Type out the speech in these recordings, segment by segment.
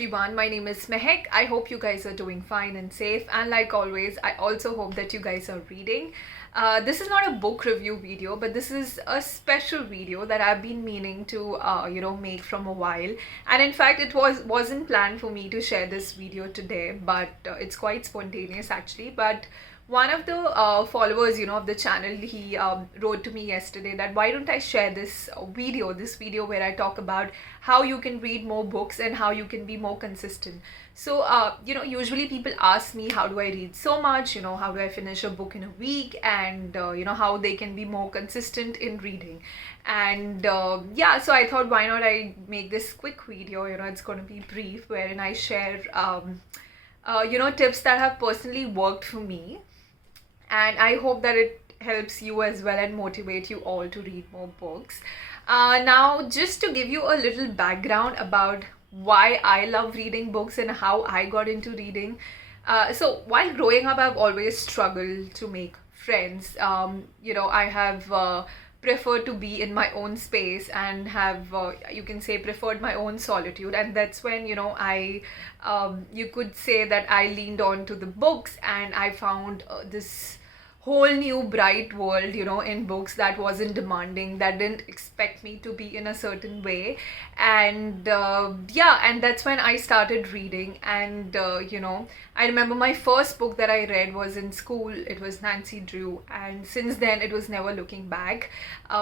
everyone, my name is Mehek. I hope you guys are doing fine and safe, and like always, I also hope that you guys are reading. This is not a book review video, but this is a special video that I've been meaning to make from a while. And in fact, it wasn't planned for me to share this video today, but it's quite spontaneous actually. But one of the followers of the channel, he wrote to me yesterday that why don't I share this video where I talk about how you can read more books and how you can be more consistent. So usually people ask me, how do I read so much, how do I finish a book in a week, and how they can be more consistent in reading. And so I thought, why not I make this quick video. It's going to be brief, wherein I share tips that have personally worked for me, and I hope that it helps you as well and motivate you all to read more books. Now, just to give you a little background about why I love reading books and how I got into reading. So while growing up, I've always struggled to make friends. I have preferred to be in my own space and have, you can say, preferred my own solitude. And that's when, you could say that I leaned on to the books, and I found this whole new bright world in books that wasn't demanding, that didn't expect me to be in a certain way. And and that's when I started reading. And I remember my first book that I read was in school. It was Nancy Drew, and since then it was never looking back.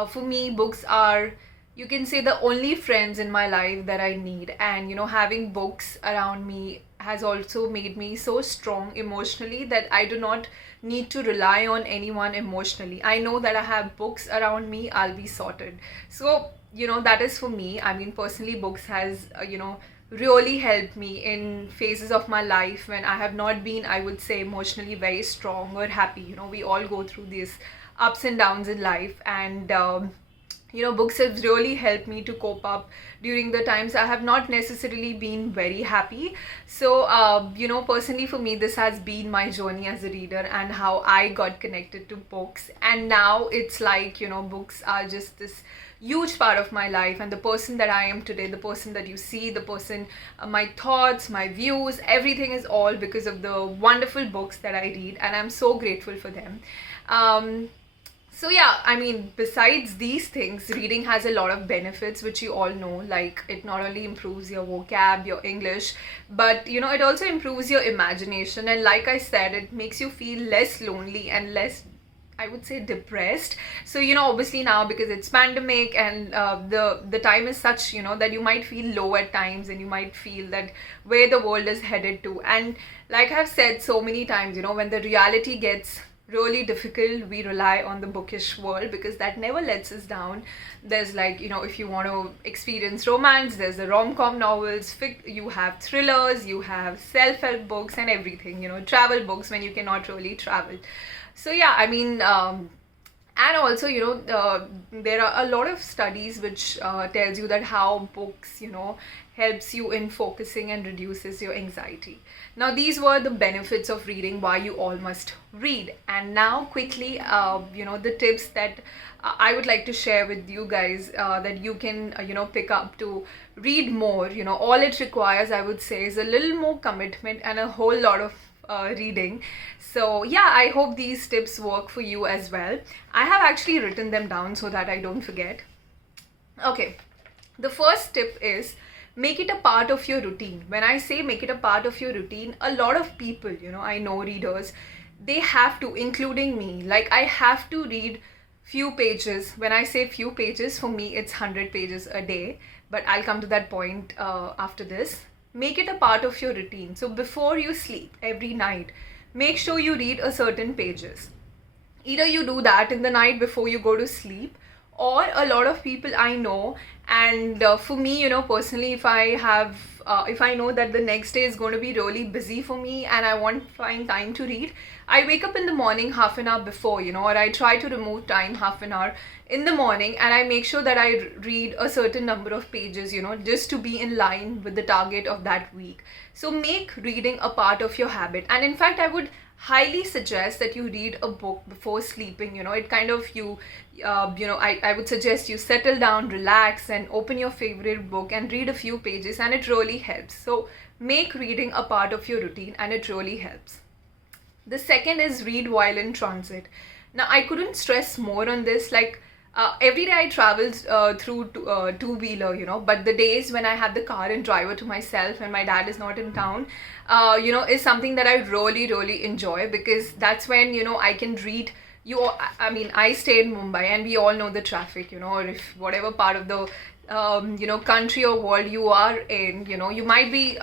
For me, books are, you can say, the only friends in my life that I need. And having books around me has also made me so strong emotionally that I do not need to rely on anyone emotionally. I know that I have books around me, I'll be sorted. So that is for me. I mean, personally, books has really helped me in phases of my life when I have not been, I would say, emotionally very strong or happy. We all go through these ups and downs in life, and books have really helped me to cope up during the times I have not necessarily been very happy. So, personally for me, this has been my journey as a reader and how I got connected to books. And now it's like, books are just this huge part of my life, and the person that I am today, the person that you see, the person, my thoughts, my views, everything is all because of the wonderful books that I read, and I'm so grateful for them. So yeah, I mean, besides these things, reading has a lot of benefits, which you all know. Like, it not only improves your vocab, your English, but it also improves your imagination. And like I said, it makes you feel less lonely and less, I would say, depressed. So obviously now, because it's pandemic and the time is such that you might feel low at times, and you might feel that where the world is headed to. And like I've said so many times, when the reality gets really difficult, we rely on the bookish world, because that never lets us down. There's like, if you want to experience romance, there's the rom-com novels, you have thrillers, you have self-help books and everything, travel books when you cannot really travel. So yeah, I mean, and also, there are a lot of studies which tells you that how books, helps you in focusing and reduces your anxiety. Now, these were the benefits of reading, why you all must read. And now quickly, the tips that I would like to share with you guys that you can, pick up to read more. All it requires, I would say, is a little more commitment and a whole lot of reading. So yeah, I hope these tips work for you as well. I have actually written them down so that I don't forget. Okay, the first tip is, make it a part of your routine. When I say make it a part of your routine, a lot of people, I know readers, they have to, including me, like I have to read few pages. When I say few pages, for me it's 100 pages a day, but I'll come to that point after this. Make it a part of your routine. So before you sleep every night, make sure you read a certain pages. Either you do that in the night before you go to sleep, or a lot of people I know, and for me, personally, if I know that the next day is going to be really busy for me and I won't find time to read, I wake up in the morning half an hour before, or I try to remove time half an hour in the morning, and I make sure that I read a certain number of pages, just to be in line with the target of that week. So make reading a part of your habit. And in fact, highly suggest that you read a book before sleeping. It kind of I would suggest you settle down, relax, and open your favorite book and read a few pages, and it really helps. So make reading a part of your routine, and it really helps. The second is read while in transit. Now, I couldn't stress more on this. Like, every day I travel through two-wheeler, but the days when I have the car and driver to myself and my dad is not in town, is something that I really, really enjoy, because that's when, I can read. I mean, I stay in Mumbai and we all know the traffic, or if whatever part of the country or world you are in, you might be,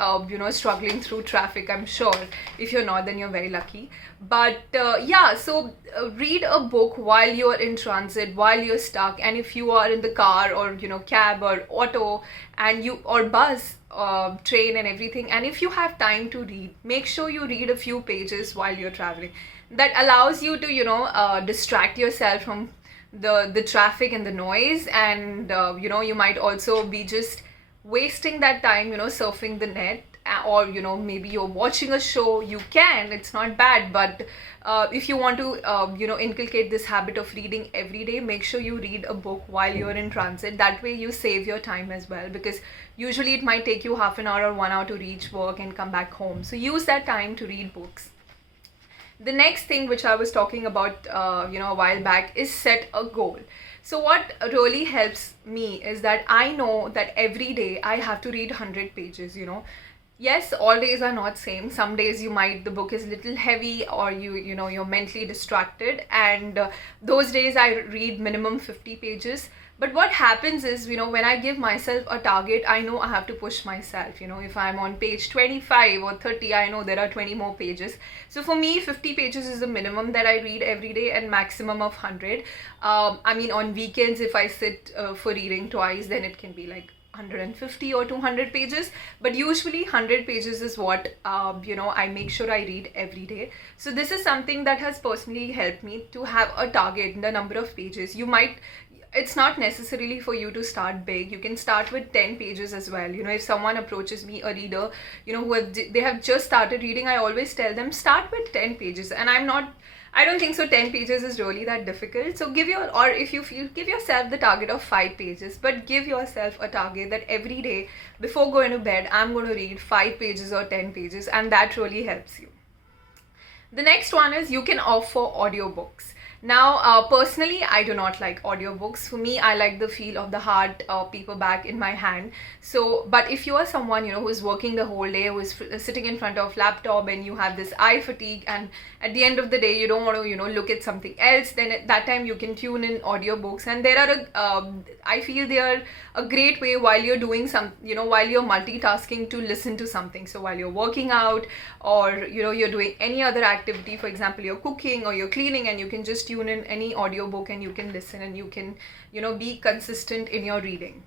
struggling through traffic, I'm sure. If you're not, then you're very lucky. But yeah, so read a book while you're in transit, while you're stuck, and if you are in the car or, cab or auto, or bus, train and everything, and if you have time to read, make sure you read a few pages while you're traveling. That allows you to, distract yourself from the traffic and the noise, and you might also be just wasting that time, surfing the net, or maybe you're watching a show. You can, it's not bad, but if you want to inculcate this habit of reading every day, make sure you read a book while you're in transit. That way you save your time as well, because usually it might take you half an hour or 1 hour to reach work and come back home. So use that time to read books. The next thing which I was talking about a while back is set a goal. So what really helps me is that I know that every day I have to read 100 pages. Yes, all days are not same. Some days the book is a little heavy, or you're mentally distracted, and those days I read minimum 50 pages. But what happens is, when I give myself a target, I know I have to push myself. If I'm on page 25 or 30, I know there are 20 more pages. So for me, 50 pages is the minimum that I read every day, and maximum of 100. I mean, on weekends, if I sit for reading twice, then it can be like 150 or 200 pages, but usually 100 pages is what I make sure I read every day. So this is something that has personally helped me to have a target in the number of pages. It's not necessarily for you to start big. You can start with 10 pages as well. If someone approaches me, a reader, they have just started reading, I always tell them start with 10 pages. And I don't think so 10 pages is really that difficult. So give yourself the target of 5 pages, but give yourself a target that every day before going to bed, I'm going to read 5 pages or 10 pages, and that really helps you. The next one is you can opt for audiobooks. Now, personally, I do not like audiobooks. For me, I like the feel of the hard paperback in my hand. So, but if you are someone, who is working the whole day, who is sitting in front of laptop, and you have this eye fatigue, and at the end of the day, you don't want to, look at something else, then at that time you can tune in audiobooks. And I feel they are a great way while you're doing while you're multitasking, to listen to something. So while you're working out, or, you're doing any other activity, for example, you're cooking or you're cleaning, and you can just tune in any audiobook and you can listen, and you can be consistent in your reading.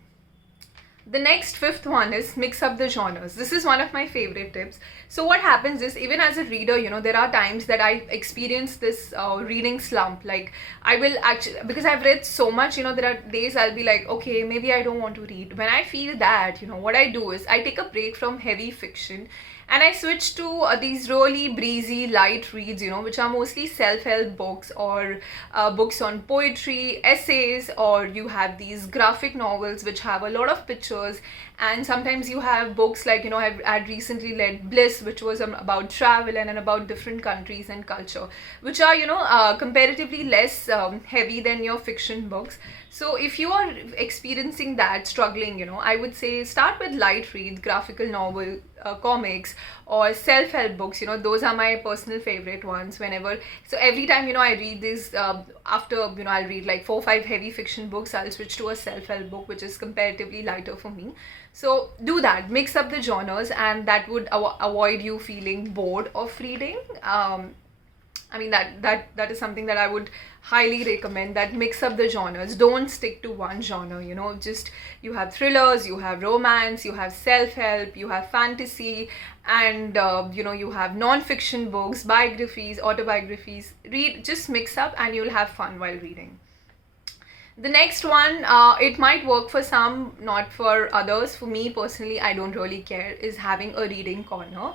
The next fifth one is mix up the genres. This is one of my favorite tips. So what happens is, even as a reader, there are times that I experience this reading slump. Like, I will actually, because I've read so much, there are days I'll be like, okay, maybe I don't want to read. When I feel that, what I do is I take a break from heavy fiction, and I switch to these really breezy, light reads, which are mostly self-help books, or books on poetry, essays, or you have these graphic novels which have a lot of pictures. And sometimes you have books like, I'd recently read Bliss, which was about travel and about different countries and culture, which are, comparatively less heavy than your fiction books. So if you are experiencing that, struggling, I would say start with light reads, graphical novel, comics, or self-help books. Those are my personal favorite ones. So every time, I read this, after, I'll read like 4 or 5 heavy fiction books, I'll switch to a self-help book, which is comparatively lighter for me. So do that, mix up the genres, and that would avoid you feeling bored of reading. I mean, that is something that I would highly recommend, that mix up the genres. Don't stick to one genre, just, you have thrillers, you have romance, you have self-help, you have fantasy, and you have non-fiction books, biographies, autobiographies. Just mix up, and you'll have fun while reading. The next one, it might work for some, not for others. For me personally, I don't really care, is having a reading corner.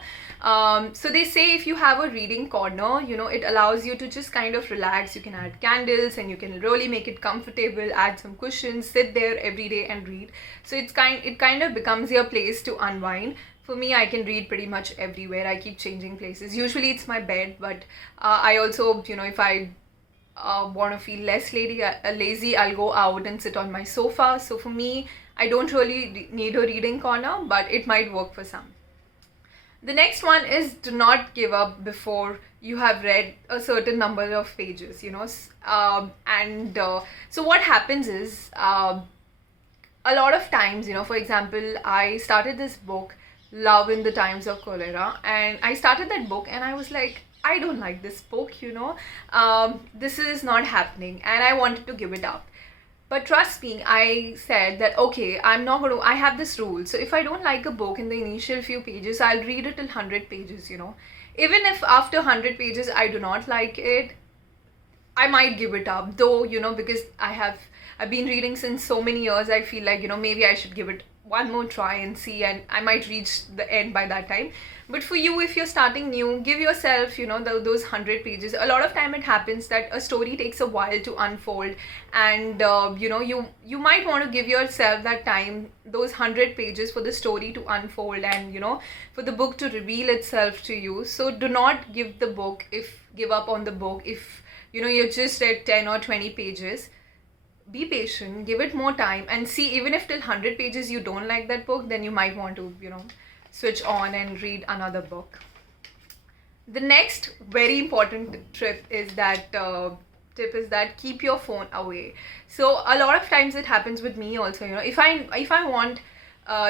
So they say if you have a reading corner, it allows you to just kind of relax. You can add candles and you can really make it comfortable, add some cushions, sit there every day and read. So it kind of becomes your place to unwind. For me, I can read pretty much everywhere. I keep changing places. Usually it's my bed, but I also, if I want to feel less lazy, I'll go out and sit on my sofa. So for me, I don't really need a reading corner, but it might work for some. The next one is do not give up before you have read a certain number of pages, so what happens is, a lot of times, for example, I started this book, Love in the Times of Cholera, and I started that book and I was like, I don't like this book, this is not happening, and I wanted to give it up. But trust me, I said that, okay, I have this rule. So if I don't like a book in the initial few pages, I'll read it till 100 pages, Even if after 100 pages I do not like it, I might give it up, though, because I've been reading since so many years. I feel like, maybe I should give it one more try and see, and I might reach the end by that time. But for you, if you're starting new, give yourself, those 100 pages. A lot of time it happens that a story takes a while to unfold, and you might want to give yourself that time, those 100 pages, for the story to unfold and for the book to reveal itself to you. So do not give up on the book if you just read 10 or 20 pages. Be patient, give it more time, and see, even if till 100 pages you don't like that book, then you might want to switch on and read another book. The next very important tip is that keep your phone away. So a lot of times it happens with me also, if I want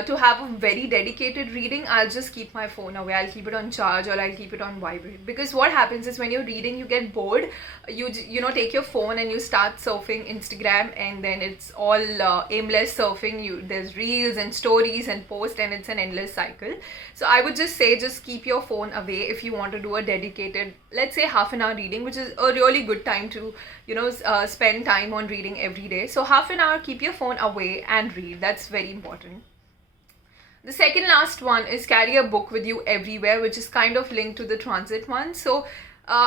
to have a very dedicated reading, I'll just keep my phone away. I'll keep it on charge, or I'll keep it on vibrate. Because what happens is, when you're reading, you get bored. You take your phone and you start surfing Instagram, and then it's all aimless surfing. There's reels and stories and posts, and it's an endless cycle. So I would just say, just keep your phone away if you want to do a dedicated, let's say, half an hour reading, which is a really good time to spend time on reading every day. So half an hour, keep your phone away and read. That's very important. The second last one is carry a book with you everywhere, which is kind of linked to the transit one. So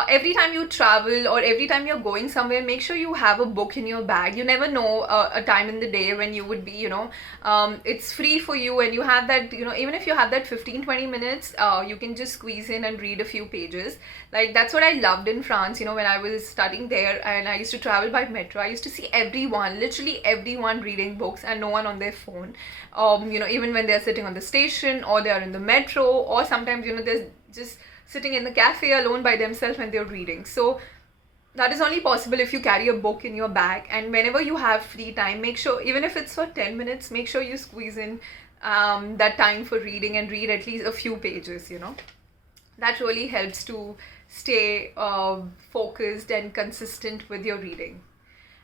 every time you travel or every time you're going somewhere, make sure you have a book in your bag. You never know a time in the day when you would be, it's free for you, and you have that, even if you have that 15-20 minutes, you can just squeeze in and read a few pages. Like, that's what I loved in France, when I was studying there and I used to travel by metro. I used to see everyone, literally everyone, reading books and no one on their phone. Even when they're sitting on the station, or they're in the metro, or sometimes, they're just sitting in the cafe alone by themselves when they're reading. So that is only possible if you carry a book in your bag. And whenever you have free time, make sure, even if it's for 10 minutes, make sure you squeeze in that time for reading and read at least a few pages. That really helps to stay focused and consistent with your reading.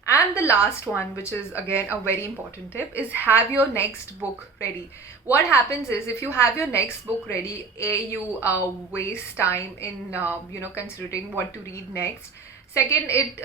And the last one, which is again a very important tip, is have your next book ready. What happens is, if you have your next book ready, you waste time in considering what to read next. Second, it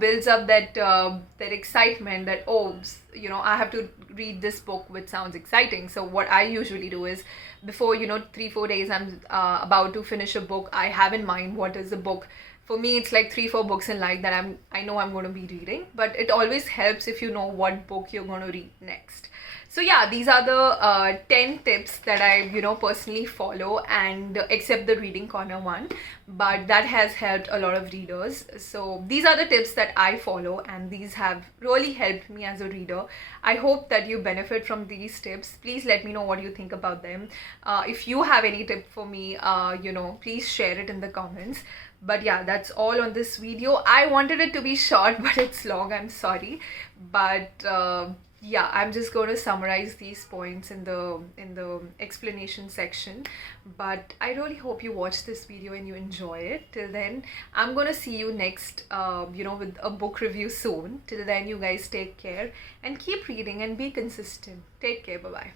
builds up that excitement that, I have to read this book, which sounds exciting. So what I usually do is, before 3-4 days I'm about to finish a book, I have in mind what is the book. For me, it's like 3-4 books in life that I know I'm going to be reading, but it always helps if you know what book you're going to read next. So yeah, these are the 10 tips that I personally follow, and except the reading corner one, but that has helped a lot of readers. So these are the tips that I follow, and these have really helped me as a reader. I hope that you benefit from these tips. Please let me know what you think about them. If you have any tip for me, please share it in the comments. But yeah, that's all on this video. I wanted it to be short, but it's long, I'm sorry. But yeah, I'm just going to summarize these points in the explanation section. But I really hope you watch this video and you enjoy it. Till then, I'm going to see you next with a book review soon. Till then, you guys take care and keep reading and be consistent. Take care. Bye bye.